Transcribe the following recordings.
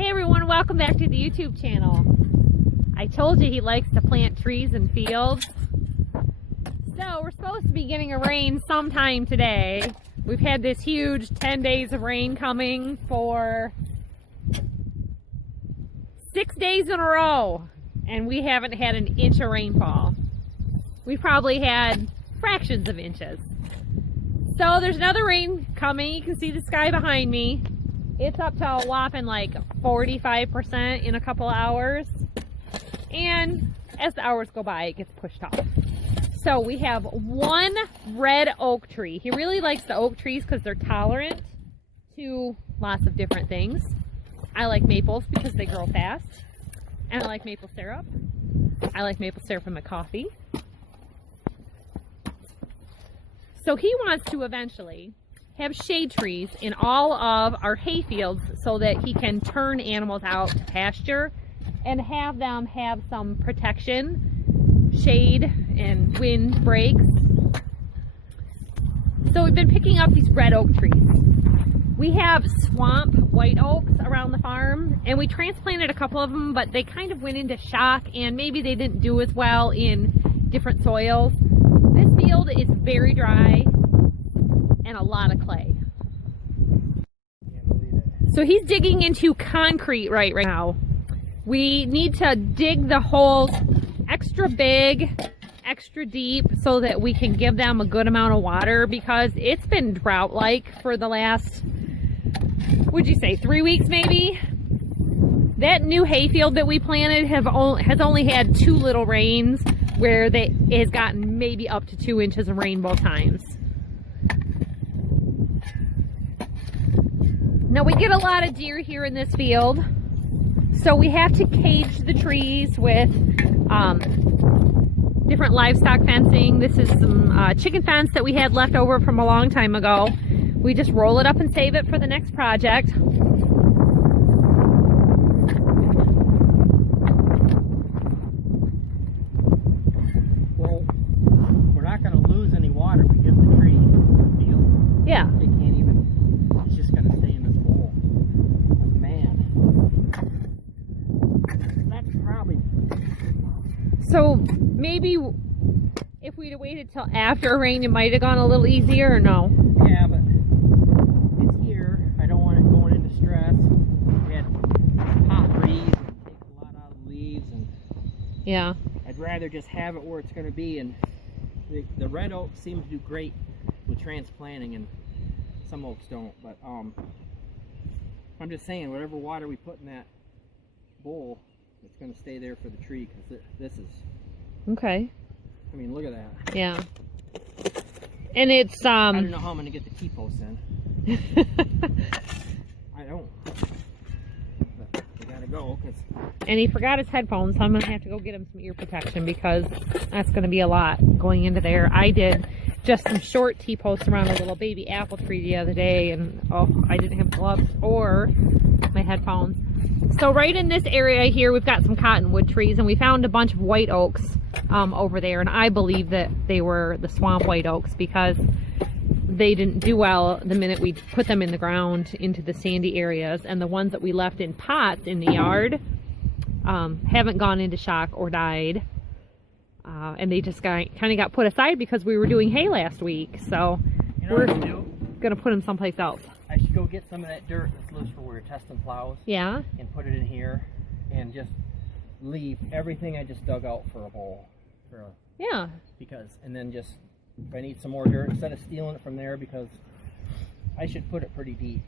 Hey everyone, welcome back to the YouTube channel. I told you he likes to plant trees in fields. So we're supposed to be getting a rain sometime today. We've had this huge 10 days of rain coming for 6 days in a row, and we haven't had an inch of rainfall. We've probably had fractions of inches. So there's another rain coming. You can see the sky behind me. It's up to a whopping like 45% in a couple hours. And as the hours go by, it gets pushed off. So we have one red oak tree. He really likes the oak trees because they're tolerant to lots of different things. I like maples because they grow fast. And I like maple syrup. I like maple syrup in my coffee. So he wants to eventually have shade trees in all of our hay fields so that he can turn animals out to pasture and have them have some protection, shade and wind breaks. So we've been picking up these red oak trees. We have swamp white oaks around the farm, and we transplanted a couple of them, but they kind of went into shock and maybe they didn't do as well in different soils. This field is very dry and a lot of clay. So he's digging into concrete right now. We need to dig the holes extra big, extra deep, so that we can give them a good amount of water, because it's been drought-like for the last, would you say, 3 weeks maybe? That new hayfield that we planted has only had 2 little rains, where it has gotten maybe up to 2 inches of rain both times. Now we get a lot of deer here in this field, so we have to cage the trees with different livestock fencing. This is some chicken fence that we had left over from a long time ago. We just roll it up and save it for the next project. Well, we're not going to lose any water. We give the tree the field. Yeah. It can't even, it's just going to stay in this bowl. Man. That's probably... So maybe if we'd have waited till after rain, it might have gone a little easier, or no? Yeah, but it's here. I don't want it going into stress. We had hot breeze and it takes a lot out of the leaves, and Yeah. I'd rather just have it where it's going to be. And the red oak seems to do great with transplanting, and some oaks don't. But I'm just saying, whatever water we put in that bowl, it's going to stay there for the tree, because this is, Okay. I mean, look at that. Yeah. And it's I don't know how I'm going to get the T-posts in. I don't. But we got to go, because... And he forgot his headphones, so I'm going to have to go get him some ear protection, because that's going to be a lot going into there. I did just some short T-posts around a little baby apple tree the other day, and oh, I didn't have gloves or my headphones. So right in this area here, we've got some cottonwood trees, and we found a bunch of white oaks over there, and I believe that they were the swamp white oaks, because they didn't do well the minute we put them in the ground into the sandy areas, and the ones that we left in pots in the yard haven't gone into shock or died, and they just kind of got put aside because we were doing hay last week. So You know we're what to do? gonna put them someplace else. I should go get some of that dirt that's loose for where we're testing plows. Yeah. And put it in here, and just leave everything I just dug out for a bowl. Yeah. And then just, if I need some more dirt, instead of stealing it from there, because I should put it pretty deep.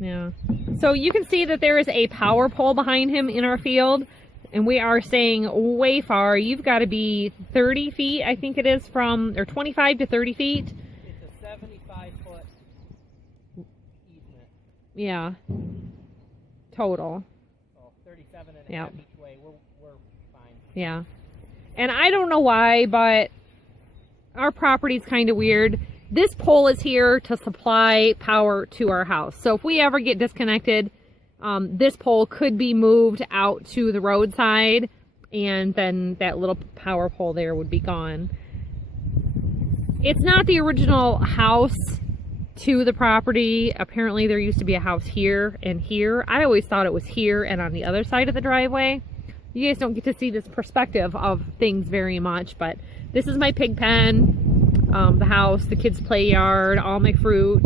Yeah. So you can see that there is a power pole behind him in our field, and we are staying way far. You've got to be 30 feet, I think it is, from, or 25 to 30 feet. It's a 75-foot easement. Yeah. Total. So 37 and a half each way. We're fine. Yeah. And I don't know why, but our property's kind of weird. This pole is here to supply power to our house. So if we ever get disconnected, this pole could be moved out to the roadside, and then that little power pole there would be gone. It's not the original house to the property. Apparently there used to be a house here and here. I always thought it was here and on the other side of the driveway. You guys don't get to see this perspective of things very much, but this is my pig pen, the house, the kids' play yard, all my fruit.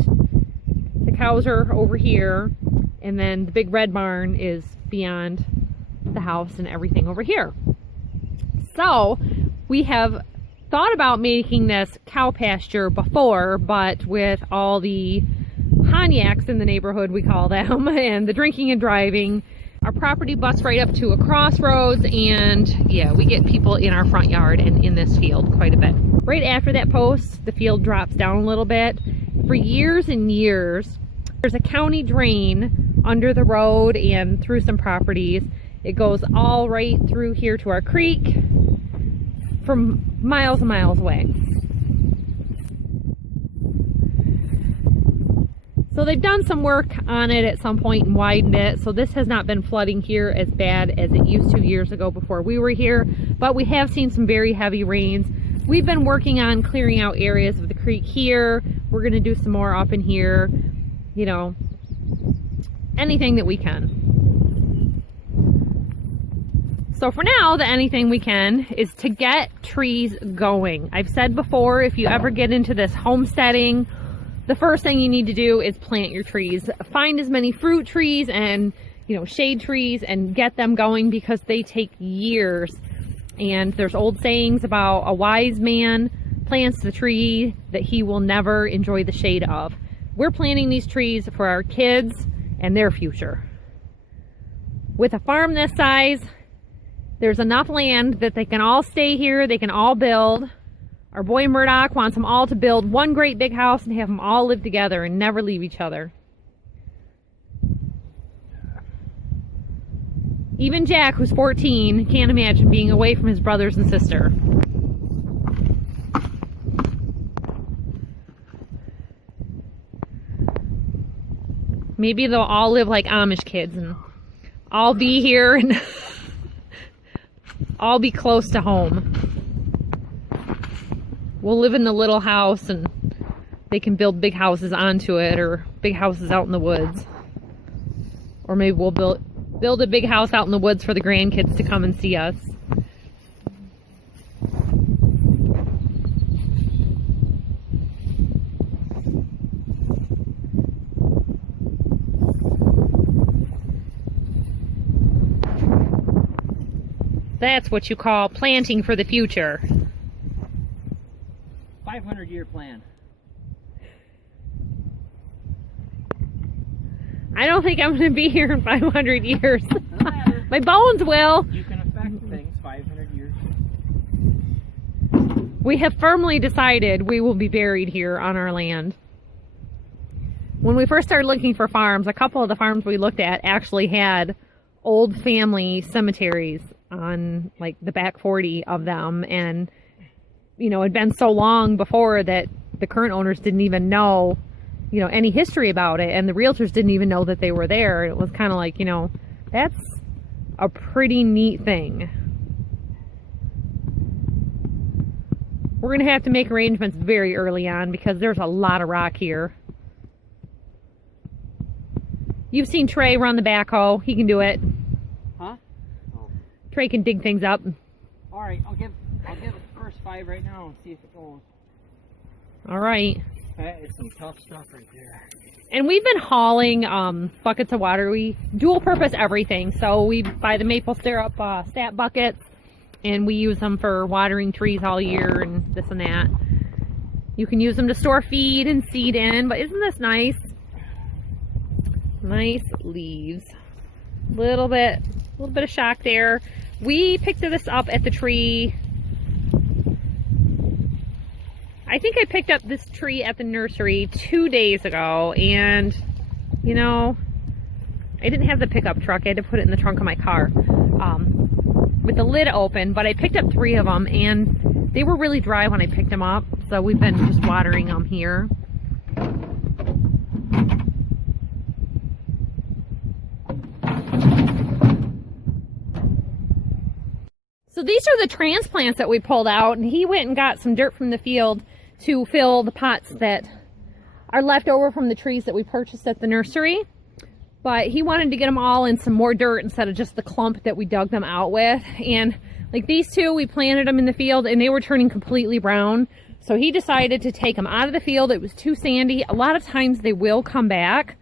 The cows are over here, and then the big red barn is beyond the house and everything over here. So we have thought about making this cow pasture before, but with all the Hanyaks in the neighborhood, we call them, and the drinking and driving, our property butts right up to a crossroads, and yeah, we get people in our front yard and in this field quite a bit. Right after that post, the field drops down a little bit. For years and years, there's a county drain under the road and through some properties. It goes all right through here to our creek from miles and miles away. So they've done some work on it at some point and widened it. So this has not been flooding here as bad as it used to years ago before we were here. But we have seen some very heavy rains. We've been working on clearing out areas of the creek here. We're going to do some more up in here. You know, anything that we can. So for now, the anything we can is to get trees going. I've said before, if you ever get into this homesteading, the first thing you need to do is plant your trees. Find as many fruit trees and, you know, shade trees and get them going, because they take years. And there's old sayings about a wise man plants the tree that he will never enjoy the shade of. We're planting these trees for our kids and their future. With a farm this size, there's enough land that they can all stay here, they can all build. Our boy Murdoch wants them all to build one great big house and have them all live together and never leave each other. Even Jack, who's 14, can't imagine being away from his brothers and sister. Maybe they'll all live like Amish kids and all be here and all be close to home. We'll live in the little house and they can build big houses onto it, or big houses out in the woods. Or maybe we'll build a big house out in the woods for the grandkids to come and see us. That's what you call planting for the future. 500-year plan. I don't think I'm going to be here in 500 years. My bones will. You can affect things 500 years. We have firmly decided we will be buried here on our land. When we first started looking for farms, a couple of the farms we looked at actually had old family cemeteries on like the back 40 of them, and you know, it'd been so long before that the current owners didn't even know, you know, any history about it, and the realtors didn't even know that they were there. It was kind of like, you know, that's a pretty neat thing. We're gonna have to make arrangements very early on because there's a lot of rock here. You've seen Trey run the backhoe. He can do it. Huh? Oh. Trey can dig things up. All right, I'll give it the first 5 right now and see if it goes. All right. That is some tough stuff right there. And we've been hauling buckets of water. We dual purpose everything. So we buy the maple syrup stat buckets, and we use them for watering trees all year and this and that. You can use them to store feed and seed in, but isn't this nice? Nice leaves. Little bit of shock there. We picked this up at the tree. I think I picked up this tree at the nursery 2 days ago, and you know, I didn't have the pickup truck. I had to put it in the trunk of my car with the lid open, but I picked up 3 of them, and they were really dry when I picked them up, so we've been just watering them here. So these are the transplants that we pulled out, and he went and got some dirt from the field to fill the pots that are left over from the trees that we purchased at the nursery. But he wanted to get them all in some more dirt instead of just the clump that we dug them out with. And like these two, we planted them in the field and they were turning completely brown. So he decided to take them out of the field. It was too sandy. A lot of times they will come back.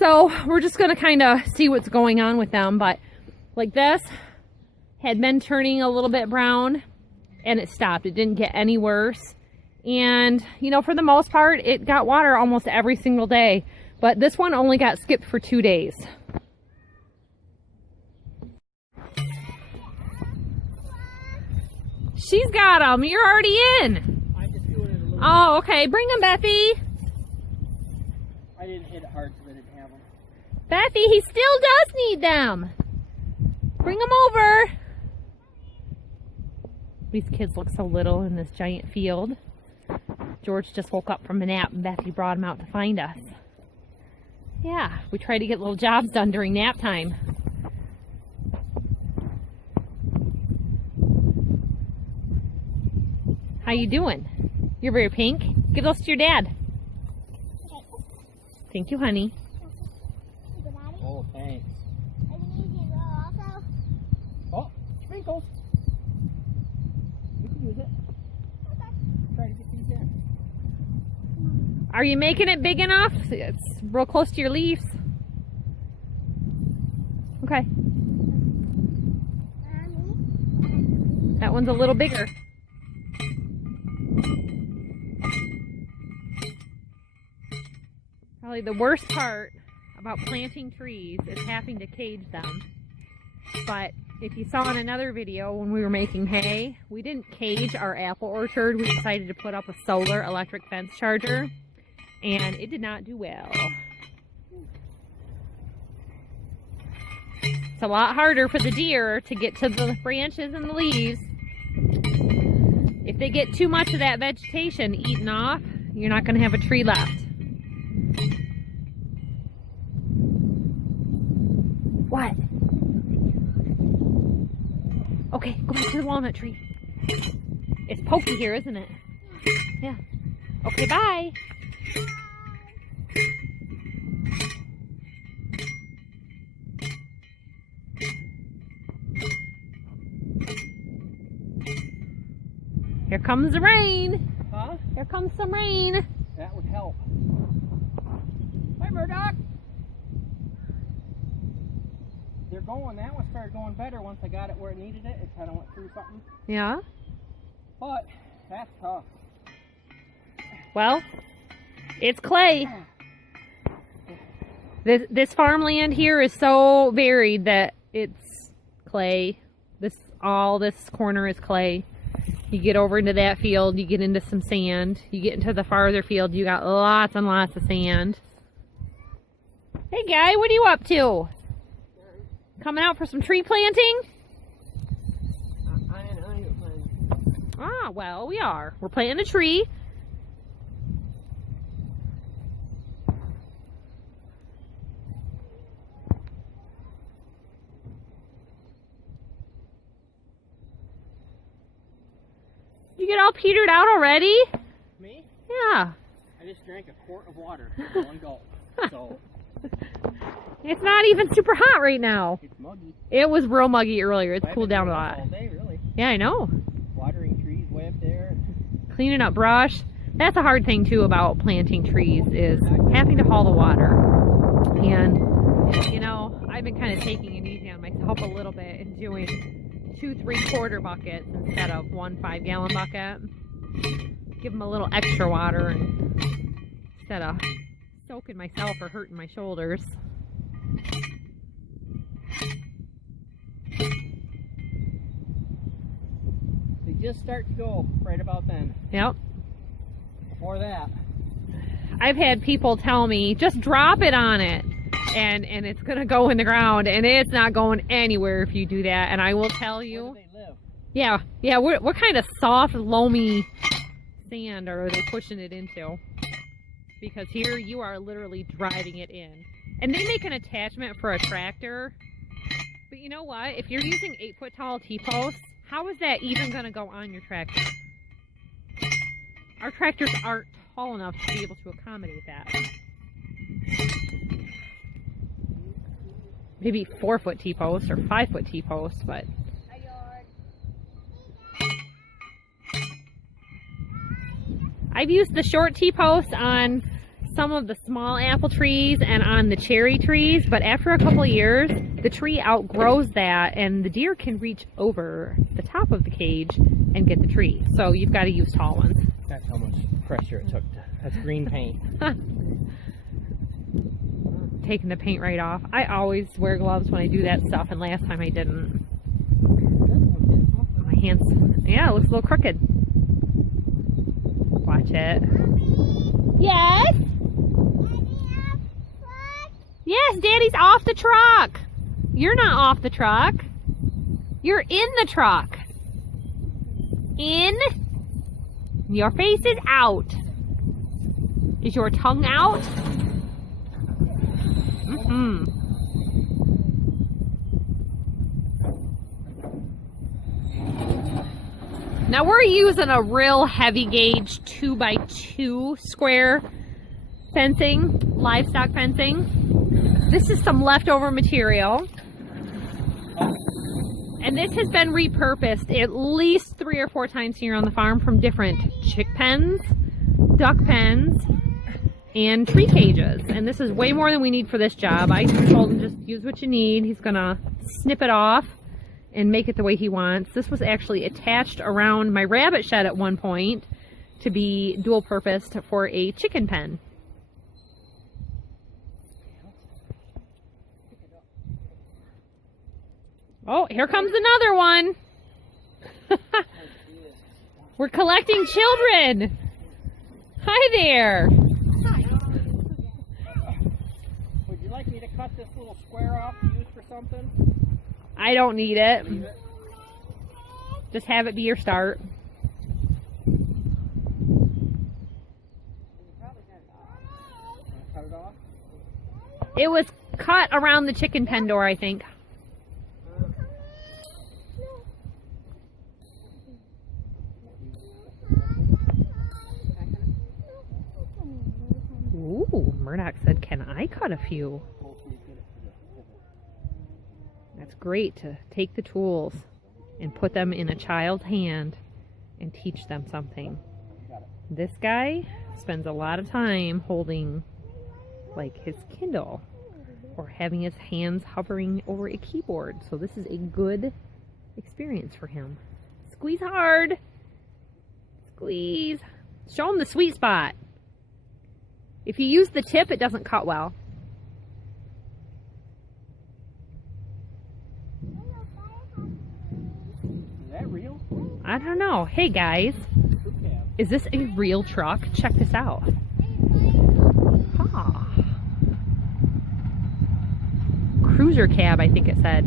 So we're just going to kind of see what's going on with them. But like this had been turning a little bit brown and it stopped. It didn't get any worse. And, you know, for the most part, it got water almost every single day. But this one only got skipped for 2 days. She's got them. You're already in. I'm just doing it a little Oh, okay. Bring them, Bethy. I didn't hit it hard so I didn't have them. Bethy, he still does need them. Bring them over. These kids look so little in this giant field. George just woke up from a nap and Bethy brought him out to find us. Yeah, we try to get little jobs done during nap time. How you doing? You're very pink. Give those to your dad. Thank you, honey. Oh, thanks. Oh, sprinkles. You can use it. Try to get these in. Are you making it big enough? It's real close to your leaves. Okay. That one's a little bigger. Probably the worst part about planting trees is having to cage them. But if you saw in another video when we were making hay, we didn't cage our apple orchard. We decided to put up a solar electric fence charger, and it did not do well. It's a lot harder for the deer to get to the branches and the leaves. If they get too much of that vegetation eaten off, you're not going to have a tree left. What? Okay, go back to the walnut tree. It's pokey here, isn't it? Yeah. Okay, bye. Here comes the rain. Huh? Here comes some rain. That would help. Hi, Murdoch. They're going. That one started going better once I got it where it needed it. It kind of went through something. Yeah? But that's tough. Well, it's clay. This farmland here is so varied that it's clay. All this corner is clay. You get over into that field, you get into some sand. You get into the farther field, you got lots and lots of sand. Hey guy, what are you up to? Coming out for some tree planting? I know you're planting. Ah, well, we are. We're planting a tree. You get all petered out already? Me? Yeah. I just drank a quart of water in one gulp. So It's not even super hot right now. it's muggy. It was real muggy earlier. It's I've cooled been down a doing lot. this all day, really. Yeah, I know. Watering trees way up there. Cleaning up brush. That's a hard thing too about planting trees is having to haul the water. And, you know, I've been kind of taking it easy on myself a little bit and doing 2 3/4 buckets instead of 1 5-gallon bucket. Give them a little extra water instead of soaking myself or hurting my shoulders. They just start to go right about then. Yep. Before that. I've had people tell me, just drop it on it and it's gonna go in the ground, and it's not going anywhere if you do that. And I will tell you, Where do they live? yeah, what kind of soft, loamy sand are they pushing it into? Because here you are literally driving it in. And they make an attachment for a tractor. But you know what? If you're using 8-foot tall T-posts, how is that even gonna go on your tractor? Our tractors aren't tall enough to be able to accommodate that. Maybe 4-foot T-posts or 5-foot T-posts, but I've used the short T-posts on some of the small apple trees and on the cherry trees, but after a couple of years, the tree outgrows that and the deer can reach over the top of the cage and get the tree. So you've got to use tall ones. That's how much pressure it took. That's green paint. Taking the paint right off. I always wear gloves when I do that stuff, and last time I didn't. My hands, yeah, it looks a little crooked. Watch it. Yes? Yes, Daddy's off the truck. You're not off the truck. You're in the truck. In. Your face is out. Is your tongue out? Mm-hmm. Now we're using a real heavy gauge 2x2 square fencing, livestock fencing. This is some leftover material. And this has been repurposed at least 3 or 4 times here on the farm from different chick pens, duck pens, and tree cages. And this is way more than we need for this job. I told him just use what you need. He's gonna snip it off and make it the way he wants. This was actually attached around my rabbit shed at one point to be dual purposed for a chicken pen. Oh, here comes another one. We're collecting children. Hi there. Hi. Would you like me to cut this little square off to use for something? I don't need it. Just have it be your start. Cut it off? It was cut around the chicken pen door, I think. Ooh, Murdoch said, can I cut a few? That's great to take the tools and put them in a child's hand and teach them something. This guy spends a lot of time holding like his Kindle or having his hands hovering over a keyboard. So this is a good experience for him. Squeeze hard. Squeeze. Show him the sweet spot. If you use the tip, it doesn't cut well. Is that real? I don't know. Hey guys, is this a real truck? Check this out. Ah. Cruiser cab, I think it said.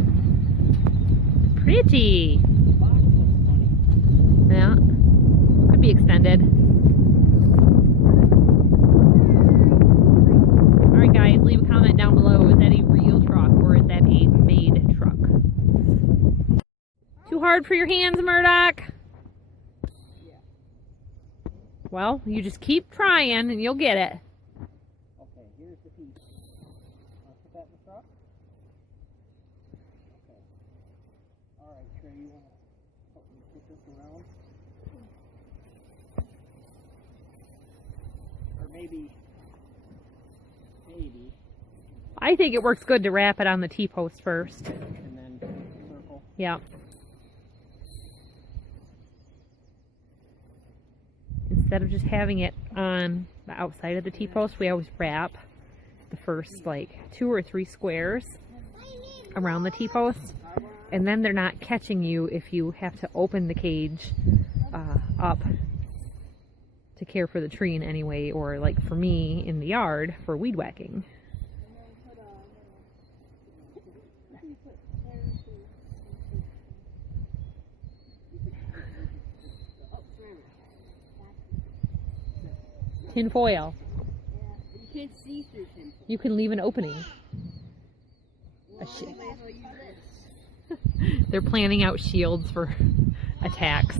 Pretty. Yeah. Could be extended. Alright guys, leave a comment down below. Is that a real truck or is that a made truck? Too hard for your hands, Murdoch? Yeah. Well, you just keep trying and you'll get it. Okay, here's the piece. Want to put that in the truck? Okay. Alright, Trey, you want to help me put this around? Or maybe. I think it works good to wrap it on the T-post first. And then circle. Yeah. Instead of just having it on the outside of the T-post, we always wrap the first like 2 or 3 squares around the T-post, and then they're not catching you if you have to open the cage up to care for the tree in any way, or like for me in the yard for weed whacking. Tin foil. You can't see through tin foil. You can leave an opening. They're planning out shields for attacks.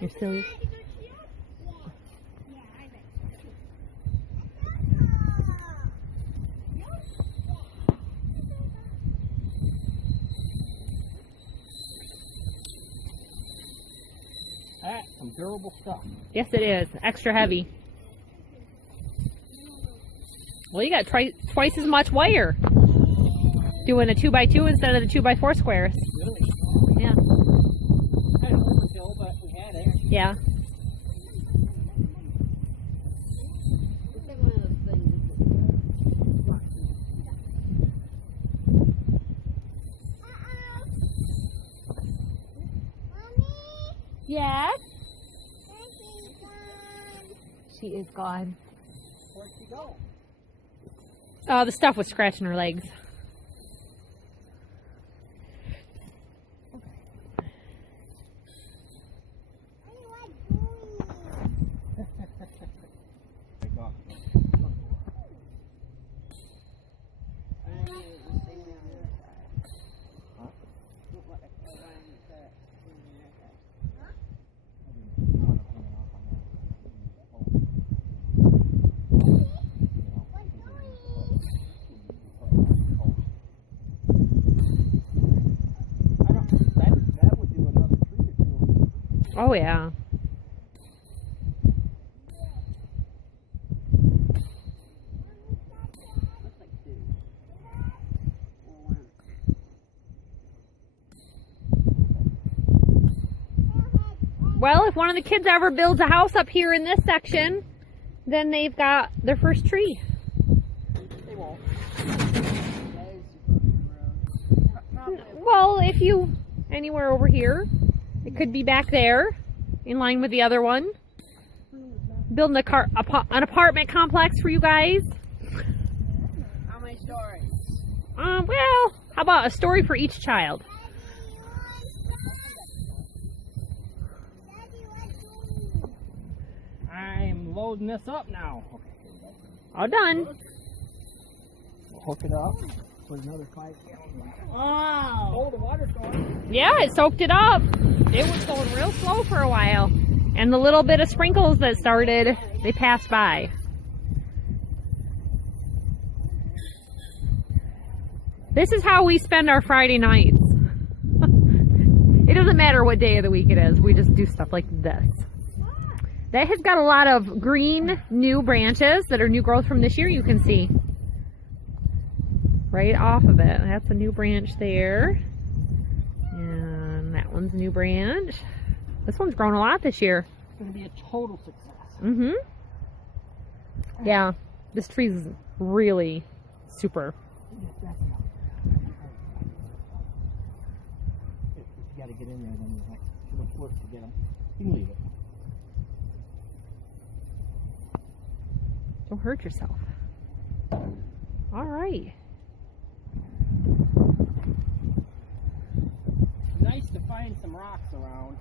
You're silly. That's some durable stuff. Yes, it is. Extra heavy. Well, you got twice as much wire doing a 2x2 instead of the 2x4 squares. Really? Yeah. Kind of overkill, but we had it. Yeah. It's like one of those things. Yes? She is gone. Where'd she go? Oh, the stuff was scratching her legs. Take off. That would do another tree or two. Oh, yeah. Looks like two. Or one. Well, if one of the kids ever builds a house up here in this section, then they've got their first tree. They won't. That is super gross. Well, if you anywhere over here, it could be back there, in line with the other one. Building an apartment complex for you guys. How many stories? Well, how about a story for each child? I'm loading this up now. All done. We'll hook it up. Put another 5 gallons. Wow. Oh, the water's going. Yeah, it soaked it up. It was going real slow for a while. And the little bit of sprinkles that started, they passed by. This is how we spend our Friday nights. It doesn't matter what day of the week it is. We just do stuff like this. That has got a lot of green new branches that are new growth from this year, you can see. Right off of it. That's a new branch there. And that one's a new branch. This one's grown a lot this year. It's going to be a total success. Mm-hmm. Yeah, this tree's really super. You got to get in there, then you have too much work to get them. You can leave it. Don't hurt yourself. All right. Nice to find some rocks around,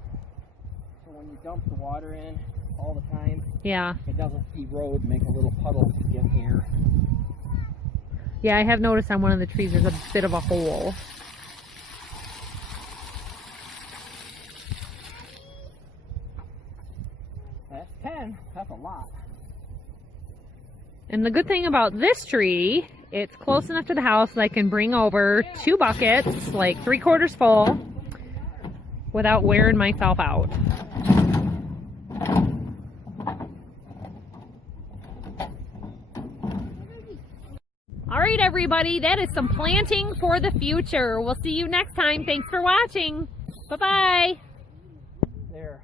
so when you dump the water in all the time, Yeah. it doesn't erode and make a little puddle to get air. Yeah, I have noticed on one of the trees there's a bit of a hole. That's 10. That's a lot. And the good thing about this tree, it's close enough to the house that I can bring over 2 buckets, like 3/4 full, without wearing myself out. All right, everybody, that is some planting for the future. We'll see you next time. Thanks for watching. Bye-bye. There.